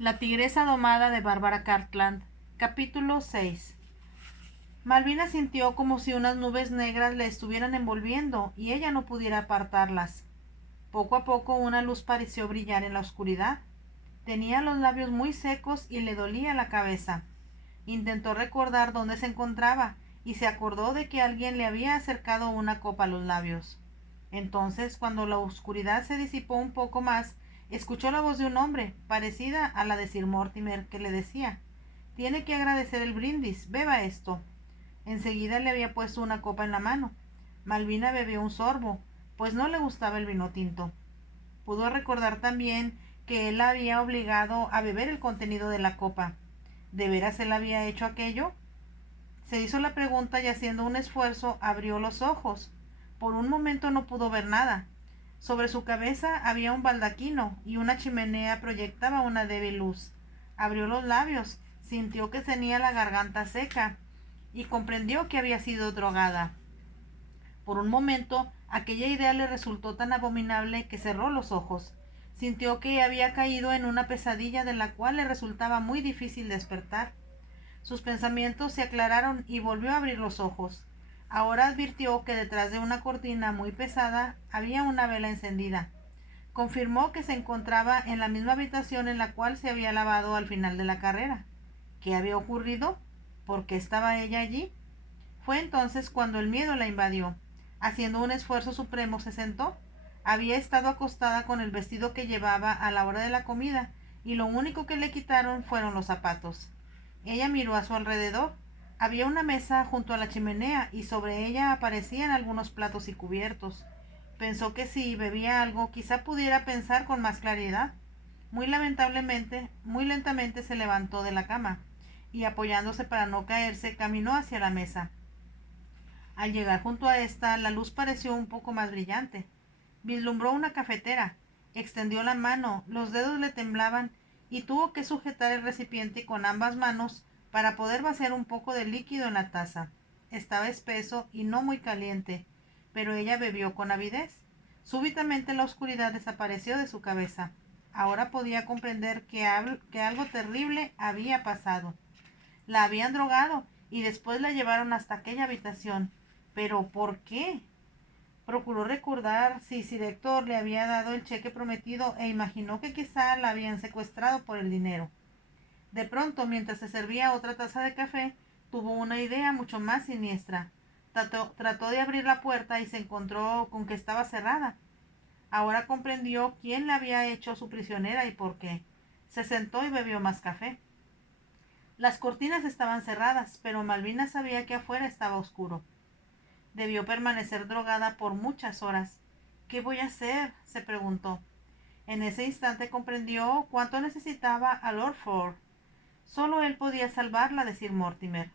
La tigresa domada de Bárbara Cartland. Capítulo 6. Malvina sintió como si unas nubes negras le estuvieran envolviendo y ella no pudiera apartarlas. Poco a poco una luz pareció brillar en la oscuridad. Tenía los labios muy secos y le dolía la cabeza. Intentó recordar dónde se encontraba y se acordó de que alguien le había acercado una copa a los labios. Entonces, cuando la oscuridad se disipó un poco más, escuchó la voz de un hombre, parecida a la de Sir Mortimer, que le decía: «Tiene que agradecer el brindis, beba esto». Enseguida le había puesto una copa en la mano. Malvina bebió un sorbo, pues no le gustaba el vino tinto. Pudo recordar también que él la había obligado a beber el contenido de la copa. ¿De veras él había hecho aquello? Se hizo la pregunta y, haciendo un esfuerzo, abrió los ojos. Por un momento no pudo ver nada. Sobre su cabeza había un baldaquino y una chimenea proyectaba una débil luz. Abrió los labios, sintió que tenía la garganta seca y comprendió que había sido drogada. Por un momento aquella idea le resultó tan abominable que cerró los ojos. Sintió que había caído en una pesadilla de la cual le resultaba muy difícil despertar. Sus pensamientos se aclararon y volvió a abrir los ojos. Ahora advirtió que detrás de una cortina muy pesada había una vela encendida. Confirmó que se encontraba en la misma habitación en la cual se había lavado al final de la carrera. ¿Qué había ocurrido? ¿Por qué estaba ella allí? Fue entonces cuando el miedo la invadió. Haciendo un esfuerzo supremo se sentó. Había estado acostada con el vestido que llevaba a la hora de la comida, y lo único que le quitaron fueron los zapatos. Ella miró a su alrededor. Había una mesa junto a la chimenea y sobre ella aparecían algunos platos y cubiertos. Pensó que si bebía algo quizá pudiera pensar con más claridad. Muy lentamente se levantó de la cama y, apoyándose para no caerse, caminó hacia la mesa. Al llegar junto a esta, la luz pareció un poco más brillante. Vislumbró una cafetera. Extendió la mano, los dedos le temblaban y tuvo que sujetar el recipiente con ambas manos para poder vaciar un poco de líquido en la taza. Estaba espeso y no muy caliente, pero ella bebió con avidez. Súbitamente la oscuridad desapareció de su cabeza. Ahora podía comprender que algo terrible había pasado. La habían drogado y después la llevaron hasta aquella habitación. ¿Pero por qué? Procuró recordar si Sir Héctor le había dado el cheque prometido e imaginó que quizá la habían secuestrado por el dinero. De pronto, mientras se servía otra taza de café, tuvo una idea mucho más siniestra. Trató de abrir la puerta y se encontró con que estaba cerrada. Ahora comprendió quién la había hecho su prisionera y por qué. Se sentó y bebió más café. Las cortinas estaban cerradas, pero Malvina sabía que afuera estaba oscuro. Debió permanecer drogada por muchas horas. ¿Qué voy a hacer?, se preguntó. En ese instante comprendió cuánto necesitaba a Lord Ford. Solo él podía salvarla de Sir Mortimer.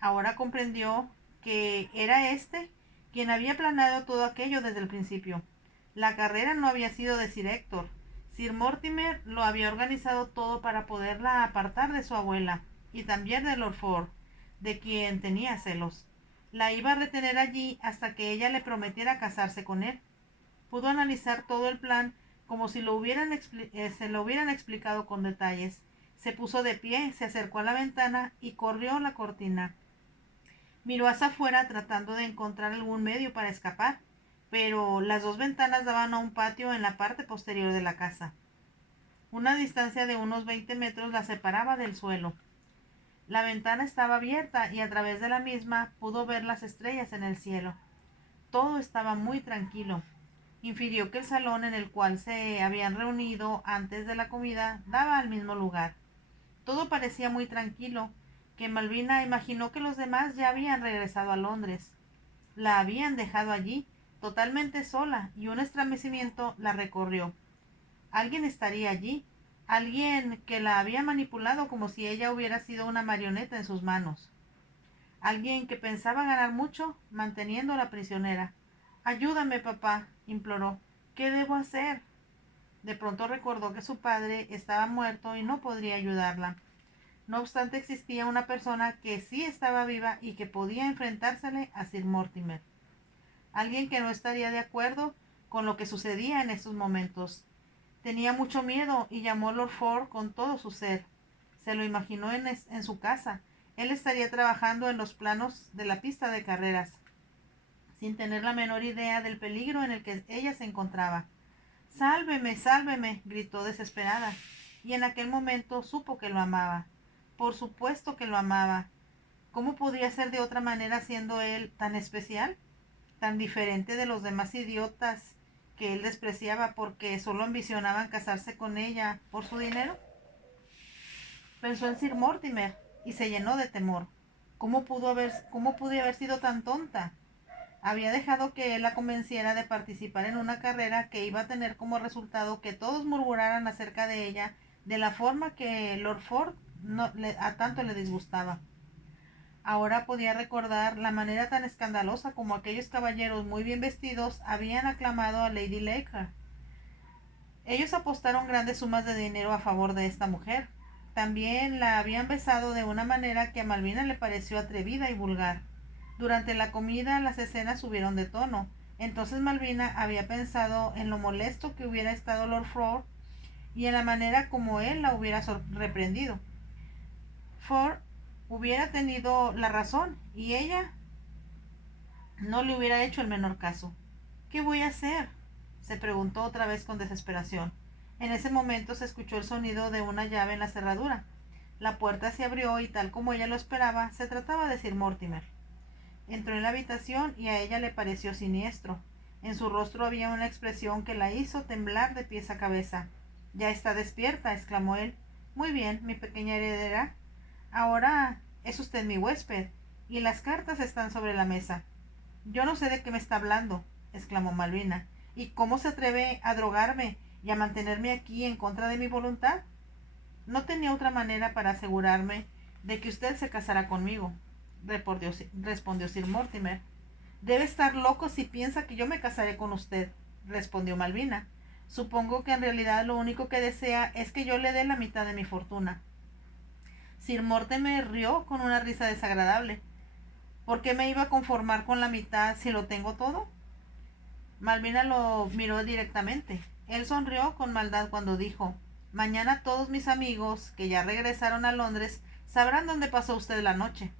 Ahora comprendió que era éste quien había planeado todo aquello desde el principio. La carrera no había sido de Sir Héctor. Sir Mortimer lo había organizado todo para poderla apartar de su abuela y también de Lord Ford, de quien tenía celos. La iba a retener allí hasta que ella le prometiera casarse con él. Pudo analizar todo el plan como si se lo hubieran explicado con detalles. Se puso de pie, se acercó a la ventana y corrió la cortina. Miró hacia afuera tratando de encontrar algún medio para escapar, pero las dos ventanas daban a un patio en la parte posterior de la casa. Una distancia de unos 20 metros la separaba del suelo. La ventana estaba abierta y a través de la misma pudo ver las estrellas en el cielo. Todo estaba muy tranquilo. Infirió que el salón en el cual se habían reunido antes de la comida daba al mismo lugar. Todo parecía muy tranquilo, que Malvina imaginó que los demás ya habían regresado a Londres. La habían dejado allí, totalmente sola, y un estremecimiento la recorrió. Alguien estaría allí, alguien que la había manipulado como si ella hubiera sido una marioneta en sus manos. Alguien que pensaba ganar mucho manteniéndola prisionera. «Ayúdame, papá», imploró. «¿Qué debo hacer?». De pronto recordó que su padre estaba muerto y no podría ayudarla. No obstante, existía una persona que sí estaba viva y que podía enfrentársele a Sir Mortimer. Alguien que no estaría de acuerdo con lo que sucedía en estos momentos. Tenía mucho miedo y llamó a Lord Ford con todo su ser. Se lo imaginó en su casa. Él estaría trabajando en los planos de la pista de carreras, sin tener la menor idea del peligro en el que ella se encontraba. Sálveme, sálveme, gritó desesperada, y en aquel momento supo que lo amaba. Por supuesto que lo amaba. ¿Cómo podía ser de otra manera siendo él tan especial? Tan diferente de los demás idiotas que él despreciaba porque solo ambicionaban casarse con ella por su dinero. Pensó en Sir Mortimer y se llenó de temor. ¿Cómo pude haber sido tan tonta? Había dejado que él la convenciera de participar en una carrera que iba a tener como resultado que todos murmuraran acerca de ella de la forma que Lord Ford a tanto le disgustaba. Ahora podía recordar la manera tan escandalosa como aquellos caballeros muy bien vestidos habían aclamado a Lady Laker. Ellos apostaron grandes sumas de dinero a favor de esta mujer. También la habían besado de una manera que a Malvina le pareció atrevida y vulgar. Durante la comida las escenas subieron de tono. Entonces Malvina había pensado en lo molesto que hubiera estado Lord Ford y en la manera como él la hubiera reprendido. Ford hubiera tenido la razón y ella no le hubiera hecho el menor caso. ¿Qué voy a hacer?, se preguntó otra vez con desesperación. En ese momento se escuchó el sonido de una llave en la cerradura. La puerta se abrió y, tal como ella lo esperaba, se trataba de Sir Mortimer. Entró en la habitación y a ella le pareció siniestro. En su rostro había una expresión que la hizo temblar de pies a cabeza. «Ya está despierta», exclamó él. «Muy bien, mi pequeña heredera. Ahora es usted mi huésped, y las cartas están sobre la mesa». «Yo no sé de qué me está hablando», exclamó Malvina. «¿Y cómo se atreve a drogarme y a mantenerme aquí en contra de mi voluntad?» «No tenía otra manera para asegurarme de que usted se casara conmigo», respondió Sir Mortimer. «Debe estar loco si piensa que yo me casaré con usted», respondió Malvina. «Supongo que en realidad lo único que desea es que yo le dé la mitad de mi fortuna». Sir Mortimer rió con una risa desagradable. «¿Por qué me iba a conformar con la mitad si lo tengo todo?». Malvina lo miró directamente. Él sonrió con maldad cuando dijo: «Mañana todos mis amigos, que ya regresaron a Londres, sabrán dónde pasó usted la noche».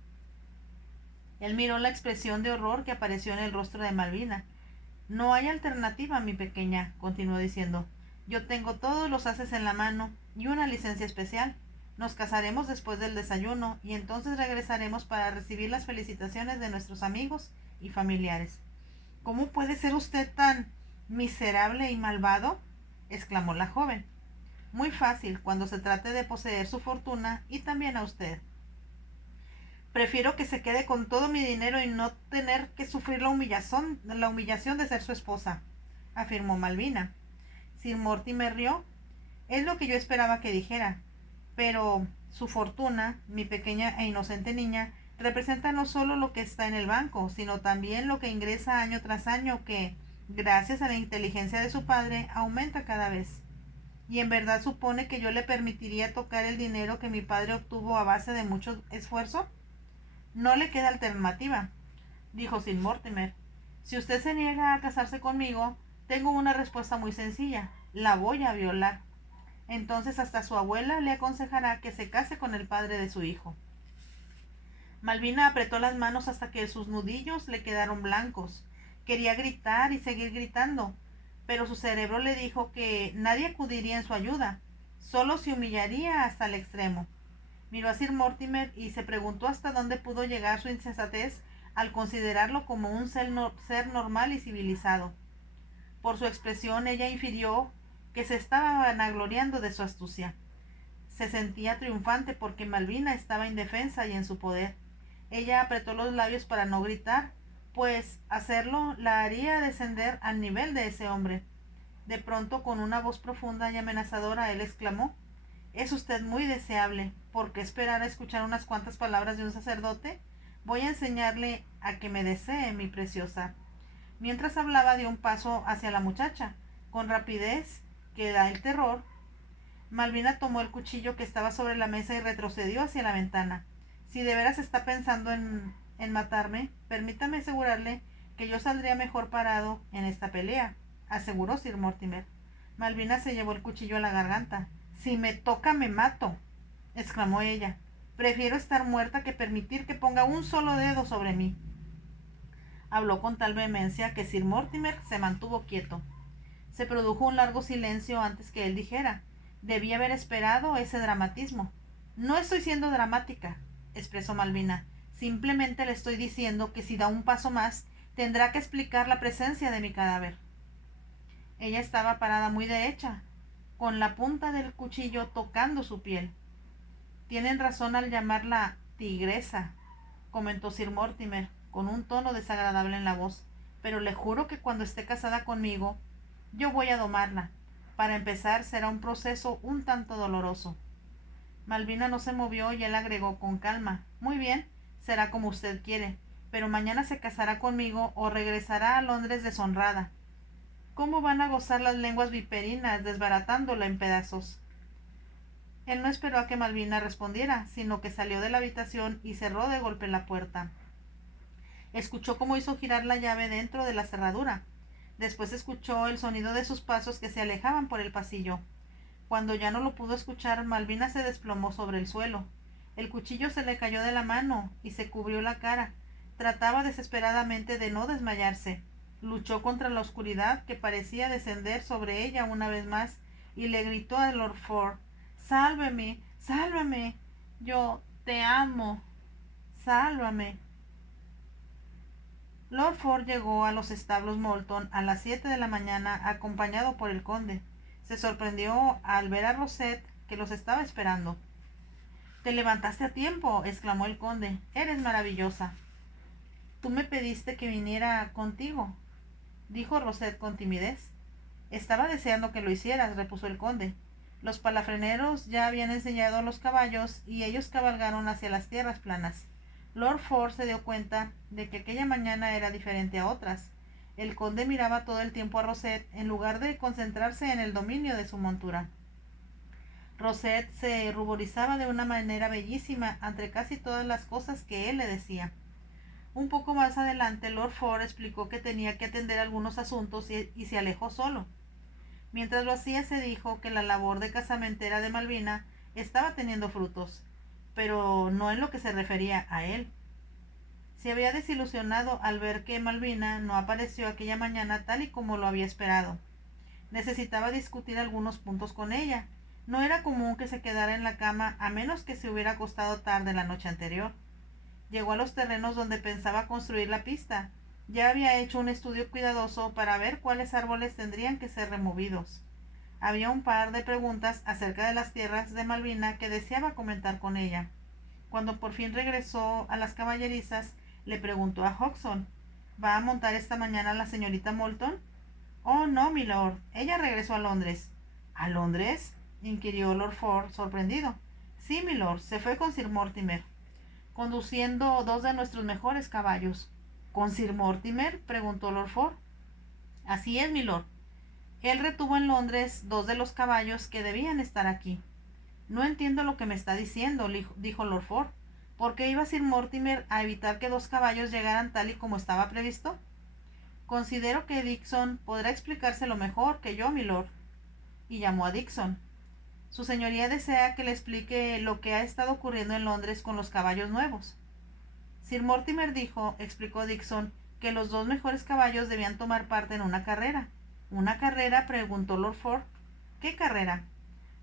Él miró la expresión de horror que apareció en el rostro de Malvina. «No hay alternativa, mi pequeña», continuó diciendo. «Yo tengo todos los haces en la mano y una licencia especial. Nos casaremos después del desayuno y entonces regresaremos para recibir las felicitaciones de nuestros amigos y familiares». «¿Cómo puede ser usted tan miserable y malvado?», exclamó la joven. «Muy fácil, cuando se trate de poseer su fortuna y también a usted. Prefiero que se quede con todo mi dinero y no tener que sufrir la humillación de ser su esposa», afirmó Malvina. Sir Mortimer rió. «Es lo que yo esperaba que dijera. Pero su fortuna, mi pequeña e inocente niña, representa no solo lo que está en el banco, sino también lo que ingresa año tras año, que, gracias a la inteligencia de su padre, aumenta cada vez. ¿Y en verdad supone que yo le permitiría tocar el dinero que mi padre obtuvo a base de mucho esfuerzo? No le queda alternativa», dijo Sir Mortimer. «Si usted se niega a casarse conmigo, tengo una respuesta muy sencilla: la voy a violar. Entonces hasta su abuela le aconsejará que se case con el padre de su hijo». Malvina apretó las manos hasta que sus nudillos le quedaron blancos. Quería gritar y seguir gritando, pero su cerebro le dijo que nadie acudiría en su ayuda, solo se humillaría hasta el extremo. Miró a Sir Mortimer y se preguntó hasta dónde pudo llegar su insensatez al considerarlo como un ser normal y civilizado. Por su expresión ella infirió que se estaba vanagloriando de su astucia. Se sentía triunfante porque Malvina estaba indefensa y en su poder. Ella apretó los labios para no gritar, pues hacerlo la haría descender al nivel de ese hombre. De pronto, con una voz profunda y amenazadora, él exclamó: «Es usted muy deseable. ¿Por qué esperar a escuchar unas cuantas palabras de un sacerdote? Voy a enseñarle a que me desee, mi preciosa». Mientras hablaba, dio un paso hacia la muchacha. Con rapidez que da el terror, Malvina tomó el cuchillo que estaba sobre la mesa y retrocedió hacia la ventana. «Si de veras está pensando en matarme, permítame asegurarle que yo saldría mejor parado en esta pelea», aseguró Sir Mortimer. Malvina se llevó el cuchillo a la garganta. Si me toca me mato, exclamó ella. Prefiero estar muerta que permitir que ponga un solo dedo sobre mí. Habló con tal vehemencia que Sir Mortimer se mantuvo quieto. Se produjo un largo silencio antes que él dijera. Debí haber esperado ese dramatismo. No estoy siendo dramática, expresó Malvina. Simplemente le estoy diciendo que si da un paso más, tendrá que explicar la presencia de mi cadáver. Ella estaba parada muy derecha, con la punta del cuchillo tocando su piel. Tienen razón al llamarla tigresa, comentó Sir Mortimer, con un tono desagradable en la voz, pero le juro que cuando esté casada conmigo, yo voy a domarla. Para empezar, será un proceso un tanto doloroso. Malvina no se movió y él agregó con calma. Muy bien, será como usted quiere, pero mañana se casará conmigo o regresará a Londres deshonrada. ¿Cómo van a gozar las lenguas viperinas desbaratándola en pedazos? Él no esperó a que Malvina respondiera, sino que salió de la habitación y cerró de golpe la puerta. Escuchó cómo hizo girar la llave dentro de la cerradura. Después escuchó el sonido de sus pasos que se alejaban por el pasillo. Cuando ya no lo pudo escuchar, Malvina se desplomó sobre el suelo. El cuchillo se le cayó de la mano y se cubrió la cara. Trataba desesperadamente de no desmayarse. Luchó contra la oscuridad que parecía descender sobre ella una vez más y le gritó a Lord Ford: «¡Sálvame! ¡Sálvame! Yo te amo. Sálvame». Lord Ford llegó a los establos Moulton a las 7 de la mañana acompañado por el conde. Se sorprendió al ver a Rosette, que los estaba esperando. «Te levantaste a tiempo», exclamó el conde. «Eres maravillosa». «Tú me pediste que viniera contigo», dijo Rosette con timidez. «Estaba deseando que lo hicieras», repuso el conde. Los palafreneros ya habían enseñado a los caballos y ellos cabalgaron hacia las tierras planas. Lord Ford se dio cuenta de que aquella mañana era diferente a otras. El conde miraba todo el tiempo a Rosette en lugar de concentrarse en el dominio de su montura. Rosette se ruborizaba de una manera bellísima ante casi todas las cosas que él le decía. Un poco más adelante Lord Ford explicó que tenía que atender algunos asuntos y se alejó solo. Mientras lo hacía se dijo que la labor de casamentera de Malvina estaba teniendo frutos, pero no en lo que se refería a él. Se había desilusionado al ver que Malvina no apareció aquella mañana tal y como lo había esperado. Necesitaba discutir algunos puntos con ella. No era común que se quedara en la cama a menos que se hubiera acostado tarde la noche anterior. Llegó a los terrenos donde pensaba construir la pista. Ya había hecho un estudio cuidadoso para ver cuáles árboles tendrían que ser removidos. Había un par de preguntas acerca de las tierras de Malvina que deseaba comentar con ella. Cuando por fin regresó a las caballerizas, le preguntó a Hodgson: «¿Va a montar esta mañana la señorita Moulton?» «Oh, no, milord. Ella regresó a Londres». «¿A Londres?», inquirió Lord Ford, sorprendido. «Sí, milord. Se fue con Sir Mortimer, conduciendo dos de nuestros mejores caballos». «¿Con Sir Mortimer?», preguntó Lord Ford. «Así es, milord. Él retuvo en Londres dos de los caballos que debían estar aquí». «No entiendo lo que me está diciendo», dijo Lord Ford. «¿Por qué iba Sir Mortimer a evitar que dos caballos llegaran tal y como estaba previsto?» «Considero que Dixon podrá explicárselo mejor que yo, milord». Y llamó a Dixon. «Su señoría desea que le explique lo que ha estado ocurriendo en Londres con los caballos nuevos». Sir Mortimer explicó Dixon, que los dos mejores caballos debían tomar parte en una carrera. «¿Una carrera?», preguntó Lord Ford. «¿Qué carrera?».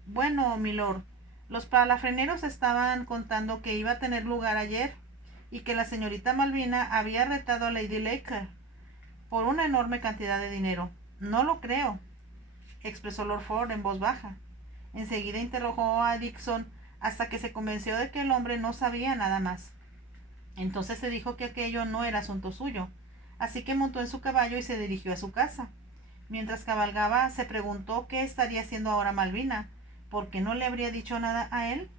«Bueno, milord, los palafreneros estaban contando que iba a tener lugar ayer y que la señorita Malvina había retado a Lady Laker por una enorme cantidad de dinero». «No lo creo», expresó Lord Ford en voz baja. Enseguida interrogó a Dixon hasta que se convenció de que el hombre no sabía nada más. Entonces se dijo que aquello no era asunto suyo, así que montó en su caballo y se dirigió a su casa. Mientras cabalgaba se preguntó qué estaría haciendo ahora Malvina. ¿Por qué no le habría dicho nada a él?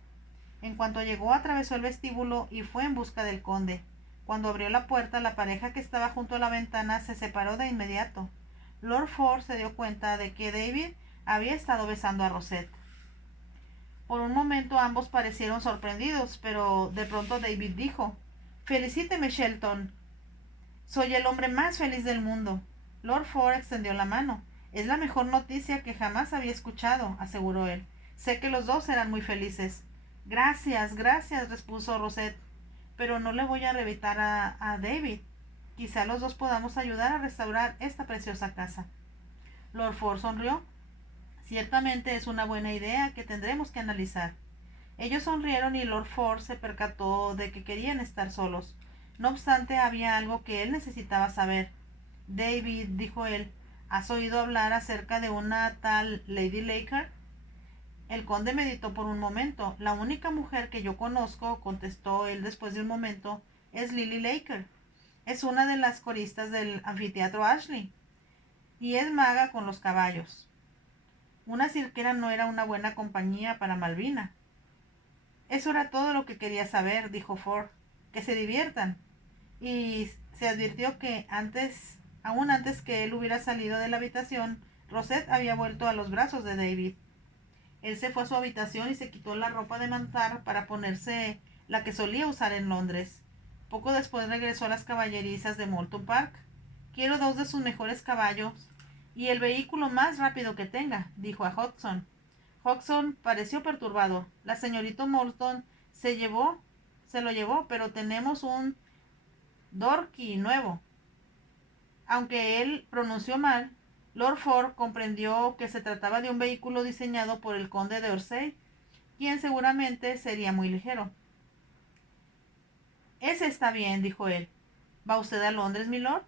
En cuanto llegó, atravesó el vestíbulo y fue en busca del conde. Cuando abrió la puerta, la pareja que estaba junto a la ventana se separó de inmediato. Lord Ford se dio cuenta de que David había estado besando a Rosette. Por un momento ambos parecieron sorprendidos, pero de pronto David dijo: «Felicíteme, Shelton. Soy el hombre más feliz del mundo». Lord Ford extendió la mano. Es la mejor noticia que jamás había escuchado, aseguró él. Sé que los dos serán muy felices. Gracias, gracias, repuso Rosette. Pero no le voy a revitar a David. Quizá los dos podamos ayudar a restaurar esta preciosa casa. Lord Ford sonrió. Ciertamente es una buena idea que tendremos que analizar. Ellos sonrieron y Lord Ford se percató de que querían estar solos. No obstante, había algo que él necesitaba saber. David, dijo él, ¿has oído hablar acerca de una tal Lady Laker? El conde meditó por un momento. La única mujer que yo conozco, contestó él después de un momento, es Lily Laker. Es una de las coristas del anfiteatro Ashley y es maga con los caballos. Una cirquera no era una buena compañía para Malvina. Eso era todo lo que quería saber, dijo Ford. Que se diviertan. Y se advirtió que aún antes que él hubiera salido de la habitación, Rosette había vuelto a los brazos de David. Él se fue a su habitación y se quitó la ropa de montar para ponerse la que solía usar en Londres. Poco después regresó a las caballerizas de Moulton Park. Quiero dos de sus mejores caballos y el vehículo más rápido que tenga, dijo a Hodgson. Hodgson pareció perturbado. La señorita Moulton se lo llevó, pero tenemos un Dorky nuevo. Aunque él pronunció mal, Lord Ford comprendió que se trataba de un vehículo diseñado por el conde de Orsay, quien seguramente sería muy ligero. Ese está bien, dijo él. ¿Va usted a Londres, milord?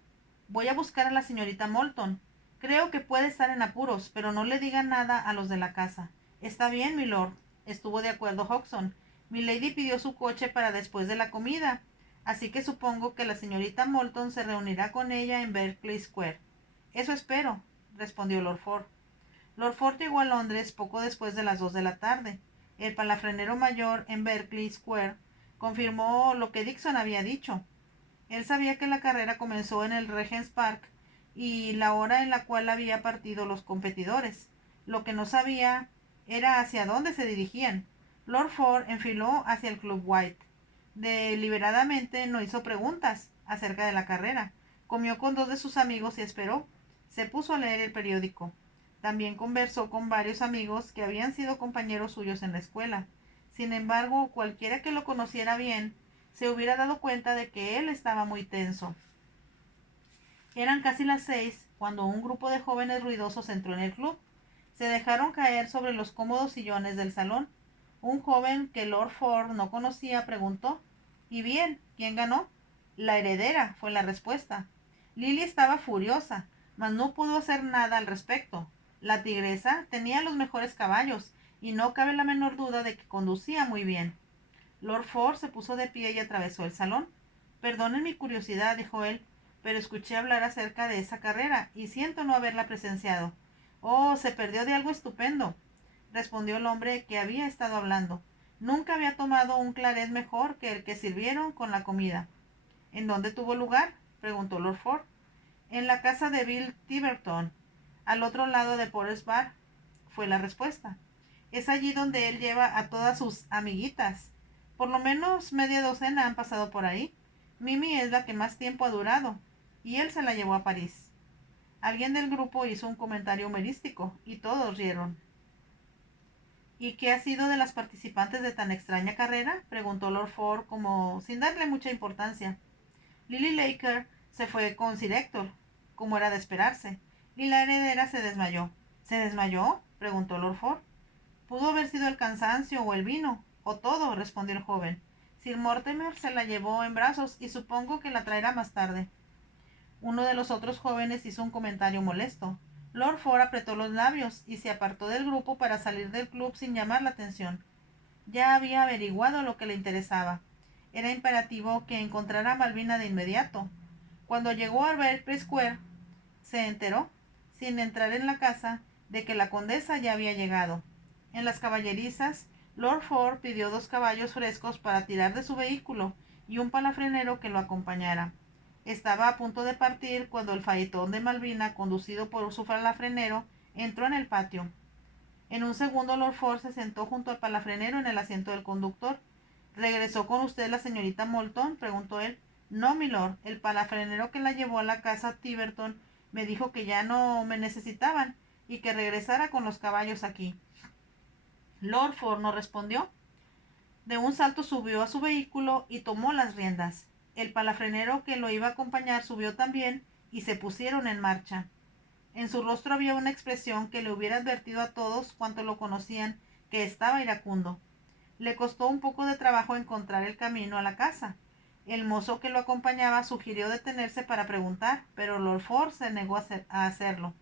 Voy a buscar a la señorita Moulton. Creo que puede estar en apuros, pero no le diga nada a los de la casa. Está bien, milord. Estuvo de acuerdo Hodgson. Milady pidió su coche para después de la comida, así que supongo que la señorita Moulton se reunirá con ella en Berkeley Square. Eso espero, respondió Lord Ford. Lord Ford llegó a Londres poco después de las 2 de la tarde. El palafrenero mayor en Berkeley Square confirmó lo que Dixon había dicho. Él sabía que la carrera comenzó en el Regent's Park y la hora en la cual había partido los competidores. Lo que no sabía era hacia dónde se dirigían. Lord Ford enfiló hacia el Club White. Deliberadamente no hizo preguntas acerca de la carrera. Comió con dos de sus amigos y esperó. Se puso a leer el periódico. También conversó con varios amigos que habían sido compañeros suyos en la escuela. Sin embargo, cualquiera que lo conociera bien se hubiera dado cuenta de que él estaba muy tenso. Eran casi las 6 cuando un grupo de jóvenes ruidosos entró en el club. Se dejaron caer sobre los cómodos sillones del salón. Un joven que Lord Ford no conocía preguntó: ¿Y bien? ¿Quién ganó? La heredera, fue la respuesta. Lily estaba furiosa, mas no pudo hacer nada al respecto. La tigresa tenía los mejores caballos, y no cabe la menor duda de que conducía muy bien. Lord Ford se puso de pie y atravesó el salón. Perdonen mi curiosidad, dijo él, pero escuché hablar acerca de esa carrera y siento no haberla presenciado. Oh, se perdió de algo estupendo, respondió el hombre que había estado hablando. Nunca había tomado un claret mejor que el que sirvieron con la comida. ¿En dónde tuvo lugar? Preguntó Lord Ford. En la casa de Bill Tiverton, al otro lado de Porres Bar, fue la respuesta. Es allí donde él lleva a todas sus amiguitas. Por lo menos media docena han pasado por ahí. Mimi es la que más tiempo ha durado, y él se la llevó a París. Alguien del grupo hizo un comentario humorístico, y todos rieron. ¿Y qué ha sido de las participantes de tan extraña carrera? Preguntó Lord Ford como sin darle mucha importancia. Lily Laker se fue con Sir Héctor, como era de esperarse, y la heredera se desmayó. ¿Se desmayó? Preguntó Lord Ford. Pudo haber sido el cansancio o el vino, o todo, respondió el joven. Sir Mortimer se la llevó en brazos y supongo que la traerá más tarde. Uno de los otros jóvenes hizo un comentario molesto. Lord Ford apretó los labios y se apartó del grupo para salir del club sin llamar la atención. Ya había averiguado lo que le interesaba. Era imperativo que encontrara a Malvina de inmediato. Cuando llegó a Berkeley Square, se enteró, sin entrar en la casa, de que la condesa ya había llegado. En las caballerizas, Lord Ford pidió 2 caballos frescos para tirar de su vehículo y un palafrenero que lo acompañara. Estaba a punto de partir cuando el faetón de Malvina, conducido por su palafrenero, entró en el patio. En un segundo Lord Ford se sentó junto al palafrenero en el asiento del conductor. ¿Regresó con usted la señorita Moulton?, preguntó él. No, milord. El palafrenero que la llevó a la casa Tiverton Me dijo que ya no me necesitaban y que regresara con los caballos aquí. Lord Ford no respondió. De un salto subió a su vehículo y tomó las riendas. El palafrenero que lo iba a acompañar subió también y se pusieron en marcha. En su rostro había una expresión que le hubiera advertido a todos cuanto lo conocían que estaba iracundo. Le costó un poco de trabajo encontrar el camino a la casa. El mozo que lo acompañaba sugirió detenerse para preguntar, pero Lord Ford se negó a hacerlo.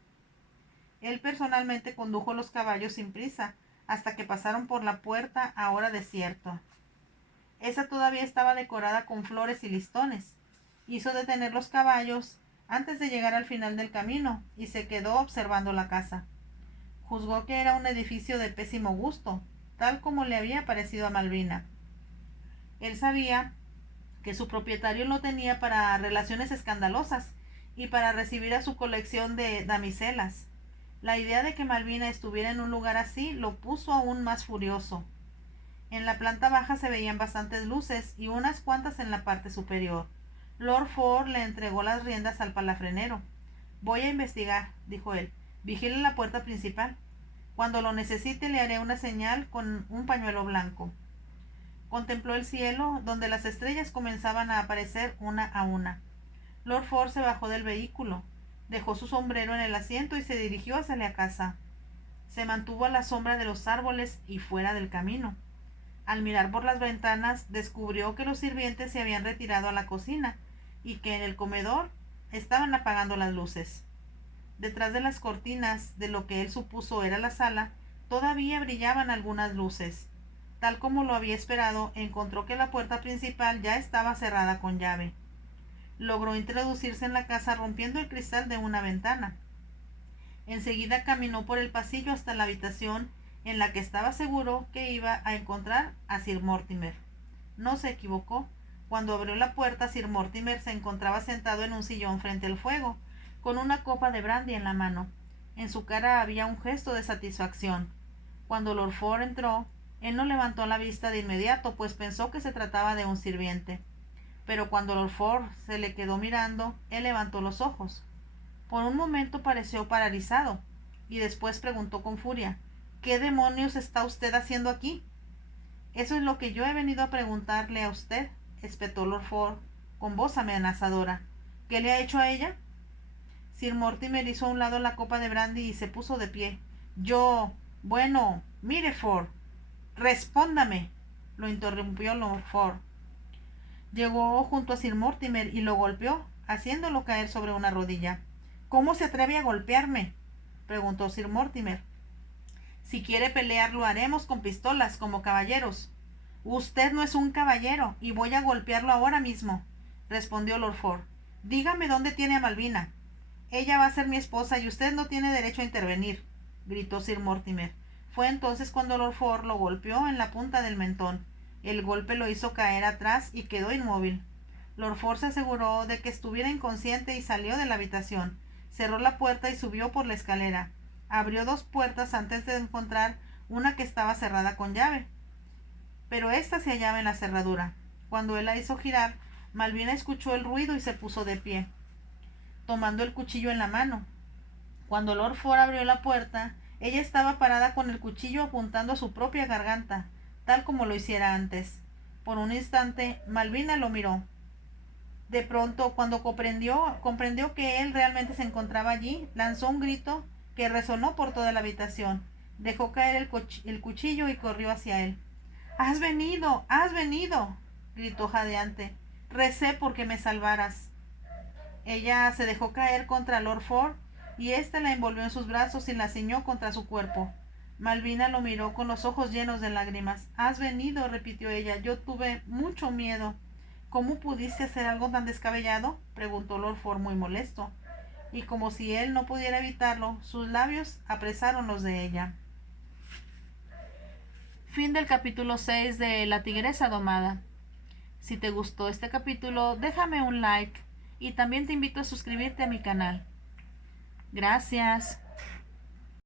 Él personalmente condujo los caballos sin prisa hasta que pasaron por la puerta ahora desierta. Esa todavía estaba decorada con flores y listones. Hizo detener los caballos antes de llegar al final del camino y se quedó observando la casa. Juzgó que era un edificio de pésimo gusto, tal como le había parecido a Malvina. Él sabía que su propietario lo tenía para relaciones escandalosas y para recibir a su colección de damiselas. La idea de que Malvina estuviera en un lugar así lo puso aún más furioso. En la planta baja se veían bastantes luces y unas cuantas en la parte superior. Lord Ford le entregó las riendas al palafrenero. Voy a investigar, dijo él. Vigile la puerta principal. Cuando lo necesite le haré una señal con un pañuelo blanco. Contempló el cielo, donde las estrellas comenzaban a aparecer una a una. Lord Ford se bajó del vehículo, dejó su sombrero en el asiento y se dirigió hacia la casa. Se mantuvo a la sombra de los árboles y fuera del camino. Al mirar por las ventanas, descubrió que los sirvientes se habían retirado a la cocina y que en el comedor estaban apagando las luces. Detrás de las cortinas de lo que él supuso era la sala, todavía brillaban algunas luces. Tal como lo había esperado, encontró que la puerta principal ya estaba cerrada con llave. Logró introducirse en la casa rompiendo el cristal de una ventana. Enseguida caminó por el pasillo hasta la habitación en la que estaba seguro que iba a encontrar a Sir Mortimer. No se equivocó. Cuando abrió la puerta, Sir Mortimer se encontraba sentado en un sillón frente al fuego, con una copa de brandy en la mano. En su cara había un gesto de satisfacción. Cuando Lord Ford entró, él no levantó la vista de inmediato, pues pensó que se trataba de un sirviente. Pero cuando Lord Ford se le quedó mirando, él levantó los ojos. Por un momento pareció paralizado, y después preguntó con furia: ¿Qué demonios está usted haciendo aquí? Eso es lo que yo he venido a preguntarle a usted, espetó Lord Ford con voz amenazadora. ¿Qué le ha hecho a ella? Sir Mortimer hizo a un lado la copa de brandy y se puso de pie. Bueno, mire, Ford, respóndame, lo interrumpió Lord Ford. Llegó junto a Sir Mortimer y lo golpeó, haciéndolo caer sobre una rodilla. ¿Cómo se atreve a golpearme?, preguntó Sir Mortimer. Si quiere pelear, lo haremos con pistolas, como caballeros. Usted no es un caballero, y voy a golpearlo ahora mismo, respondió Lord Ford. Dígame dónde tiene a Malvina. Ella va a ser mi esposa y usted no tiene derecho a intervenir, gritó Sir Mortimer. Fue entonces cuando Lord Ford lo golpeó en la punta del mentón. El golpe lo hizo caer atrás y quedó inmóvil. Lord Ford se aseguró de que estuviera inconsciente y salió de la habitación. Cerró la puerta y subió por la escalera. Abrió dos puertas antes de encontrar una que estaba cerrada con llave, pero ésta se hallaba en la cerradura. Cuando él la hizo girar, Malvina escuchó el ruido y se puso de pie, tomando el cuchillo en la mano. Cuando Lord Ford abrió la puerta, ella estaba parada con el cuchillo apuntando a su propia garganta, tal como lo hiciera antes. Por un instante, Malvina lo miró. De pronto, cuando comprendió que él realmente se encontraba allí, lanzó un grito que resonó por toda la habitación. Dejó caer el cuchillo y corrió hacia él. ¡Has venido! ¡Has venido!, gritó jadeante. Recé porque me salvaras. Ella se dejó caer contra Lord Ford y éste la envolvió en sus brazos y la ciñó contra su cuerpo. Malvina lo miró con los ojos llenos de lágrimas. Has venido, repitió ella. Yo tuve mucho miedo. ¿Cómo pudiste hacer algo tan descabellado?, preguntó Lord Ford muy molesto. Y como si él no pudiera evitarlo, sus labios apresaron los de ella. Fin del capítulo 6 de La Tigresa Domada. Si te gustó este capítulo, déjame un like y también te invito a suscribirte a mi canal. Gracias.